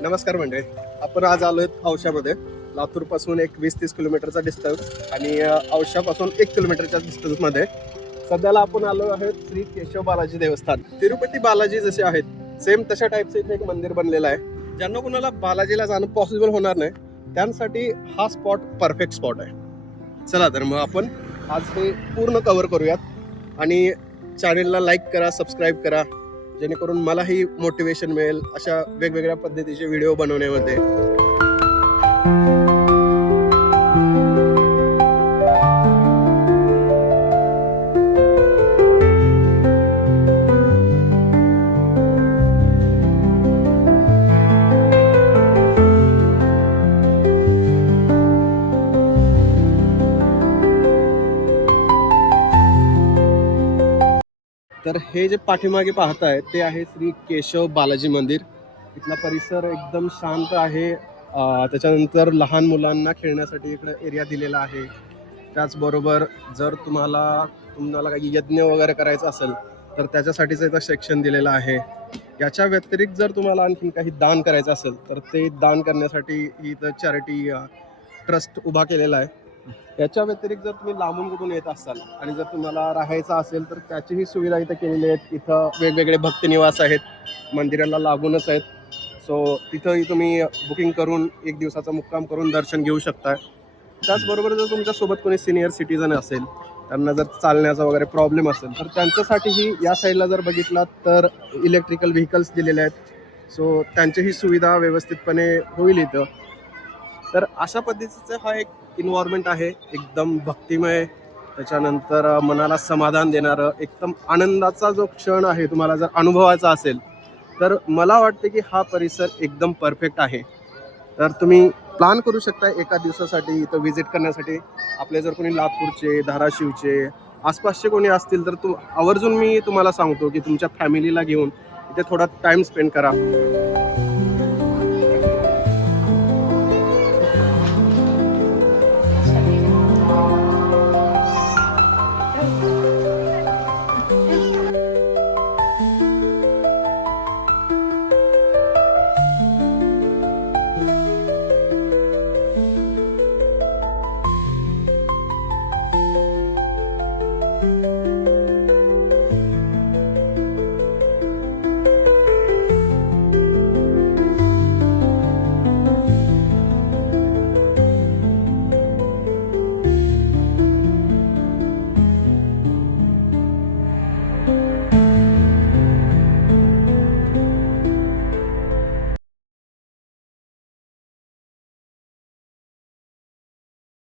नमस्कार मंडळी. आपण आज आलो आलोय औशामध्ये. लातूरपासून एक वीस तीस किलोमीटरचा डिस्टन्स आणि औशापासून एक किलोमीटरच्या डिस्टन्समध्ये सध्याला आपण आलो आहोत श्री केशव बालाजी देवस्थान. तिरुपती बालाजी जसे आहेत सेम तशा टाईपचं इथे एक मंदिर बनलेलं आहे. ज्यांना कुणाला बालाजीला जाणं पॉसिबल होणार नाही त्यांसाठी हा स्पॉट परफेक्ट स्पॉट आहे. चला तर मग आपण आज हे पूर्ण कवर करूयात. आणि चॅनेलला लाईक करा सबस्क्राईब करा. जेणेकरून मलाही मोटिवेशन मिळेल अशा वेगवेगळ्या पद्धतीचे व्हिडिओ बनवण्यामध्ये. तर हे जे पाठीमागे पाहताय ते आहे श्री केशव बालाजी मंदिर. इथला परिसर एकदम शांत आहे. त्याच्यानंतर लहान मुलांना खेळण्यासाठी इकडे एरिया दिलेला आहे. त्याचबरोबर जर तुम्हाला तुम्हाला काही यज्ञ वगैरे करायचं असेल तर त्याच्यासाठीचं इथं सेक्शन दिलेलं आहे. याच्या व्यतिरिक्त जर तुम्हाला आणखी काही दान करायचं असेल तर ते दान करण्यासाठी इथं चॅरिटी ट्रस्ट उभा केलेला आहे. याच्या व्यतिरिक्त जर तुम्ही लांबून कुठून येत असाल आणि जर तुम्हाला राहायचं असेल तर त्याचीही सुविधा इथं केलेली आहेत. इथं वेगवेगळे भक्तनिवास आहेत. मंदिराला लागूनच आहेत. सो तिथंही तुम्ही बुकिंग करून एक दिवसाचा मुक्काम करून दर्शन घेऊ शकता. त्याचबरोबर जर तुमच्यासोबत कोणी सिनियर सिटीजन असेल त्यांना जर चालण्याचा वगैरे प्रॉब्लेम असेल तर त्यांच्यासाठीही या साईडला जर बघितलात तर इलेक्ट्रिकल व्हेकल्स दिलेले आहेत. सो त्यांचीही सुविधा व्यवस्थितपणे होईल इथं. तर अशा पद्धतीचं हा एक इन्व्हायरमेंट आहे एकदम भक्तिमय. त्याच्यानंतर मनाला समाधान देणारं एकदम आनंदाचा जो क्षण आहे तुम्हाला जर अनुभवायचा असेल तर मला वाटते की हा परिसर एकदम परफेक्ट आहे. तर तुम्ही प्लॅन करू शकता एका दिवसासाठी इथं व्हिजिट करण्यासाठी. आपले जर कोणी लातूरचे धाराशिवचे आसपासचे कोणी असतील तर तू आवर्जून मी तुम्हाला सांगतो की तुमच्या फॅमिलीला घेऊन इथे थोडा टाईम स्पेंड करा.